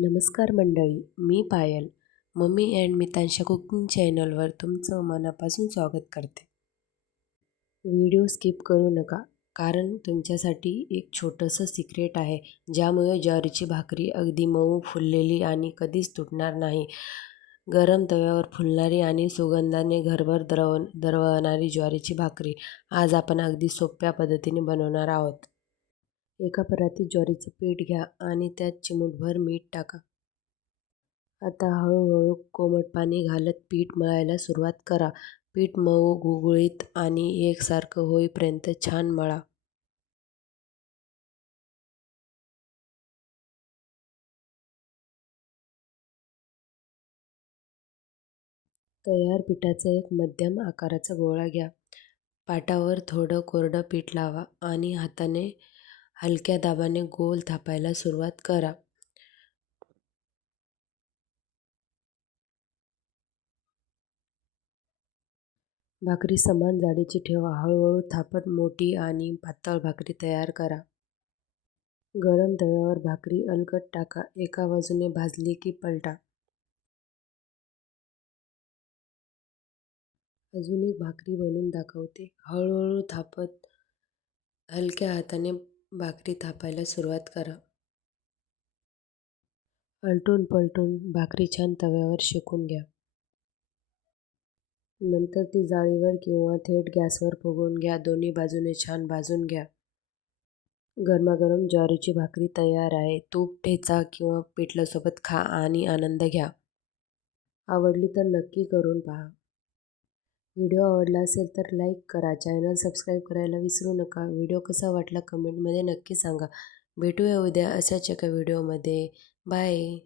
नमस्कार मंडळी, मी पायल. Mummy and मितांशा cooking चॅनलवर तुमचं मनापासून स्वागत करते. व्हिडिओ स्किप करू नका, कारण तुमच्यासाठी एक छोटंसं सिक्रेट आहे, ज्यामुळे ज्वारीची भाकरी अगदी मऊ, फुललेली आणि कधीच तुटणार नाही. गरम तव्यावर फुलणारी आणि सुगंधाने घरभर दरवळणारी ज्वारीची भाकरी आज आपण अगदी सोप्या पद्धतीने बनवणार आहोत. एका परातीत ज्वारीचं पीठ घ्या आणि त्यात चिमूटभर मीठ टाका. आता हळूहळू कोमट पाणी घालत पीठ मळायला सुरुवात करा. पीठ मऊ, गुळगुळीत आणि एकसारखं होईपर्यंत छान मळा. तयार पिठाचा एक मध्यम आकाराचा गोळा घ्या. पाटावर थोडं कोरडं पीठ लावा आणि हाताने हलक्या दाबाने गोल थापायला सुरुवात करा. भाकरी समान जाडीची ठेवा. हळूहळू थापत मोठी आणि पातळ भाकरी तयार करा. गरम तव्यावर भाकरी अलगद टाका. एका बाजूने भाजली की पलटा. अजून एक भाकरी बनवून दाखवते. हळूहळू थापत हलक्या हाताने भाकरी थापायला सुरुवात करा. आलटून पलटून भाकरी छान तव्यावर शेकून घ्या. नंतर ती जाळीवर किंवा थेट गॅसवर फुगवून घ्या. दोन्ही बाजूने छान भाजून घ्या. गरमागरम ज्वारीची भाकरी तयार आहे. तूप, ठेचा किंवा पिठल्यासोबत खा आणि आनंद घ्या. आवडली तर नक्की करून पहा. व्हिडिओ आवडला असेल तर लाईक करा. चॅनल सबस्क्राईब करायला विसरू नका. व्हिडिओ कसा वाटला कमेंटमध्ये नक्की सांगा. भेटूया उद्या अशाच एका व्हिडिओमध्ये. बाय.